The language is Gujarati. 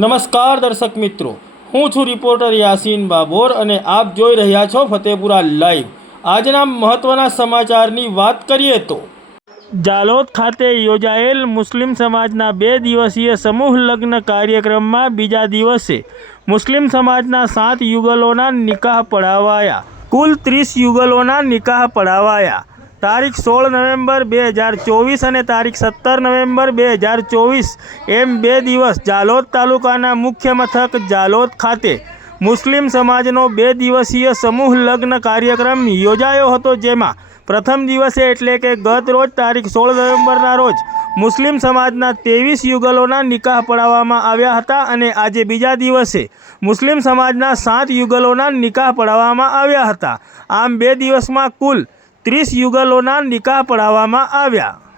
નમસ્કાર દર્શક મિત્રો. હું છું રિપોર્ટર યાસીન બાબોર અને આપ જોઈ રહ્યા છો ફતેપુરા લાઈવ. આજના મહત્વના સમાચારની વાત કરીએ તો જાલોદ ખાતે યોજાયેલ મુસ્લિમ સમાજના બે દિવસીય સમૂહ લગ્ન કાર્યક્રમમાં બીજા દિવસે મુસ્લિમ સમાજના સાત યુગલોના નિકાહ પડાવાયા કુલ ત્રીસ યુગલોના નિકાહ પડાવાયા તારીખ સોળ નવેમ્બર બે હજાર ચોવીસ અને તારીખ સત્તર નવેમ્બર બે હજાર ચોવીસ, એમ બે દિવસ જાલોદ તાલુકાના મુખ્ય મથક જાલોદ ખાતે. મુસ્લિમ સમાજનો બે દિવસીય સમૂહ લગ્ન કાર્યક્રમ યોજાયો હતો જેમાં પ્રથમ દિવસે એટલે કે ગત રોજ તારીખ સોળ નવેમ્બરના રોજ મુસ્લિમ સમાજના ત્રેવીસ યુગલોના નિકાહ પડાવવામાં આવ્યા હતા અને આજે બીજા દિવસે મુસ્લિમ સમાજના સાત યુગલોના નિકાહ પડાવવામાં આવ્યા હતા. આમ બે દિવસમાં કુલ ત્રીસ યુગલોના નિકાહ પડાવવામાં આવ્યા.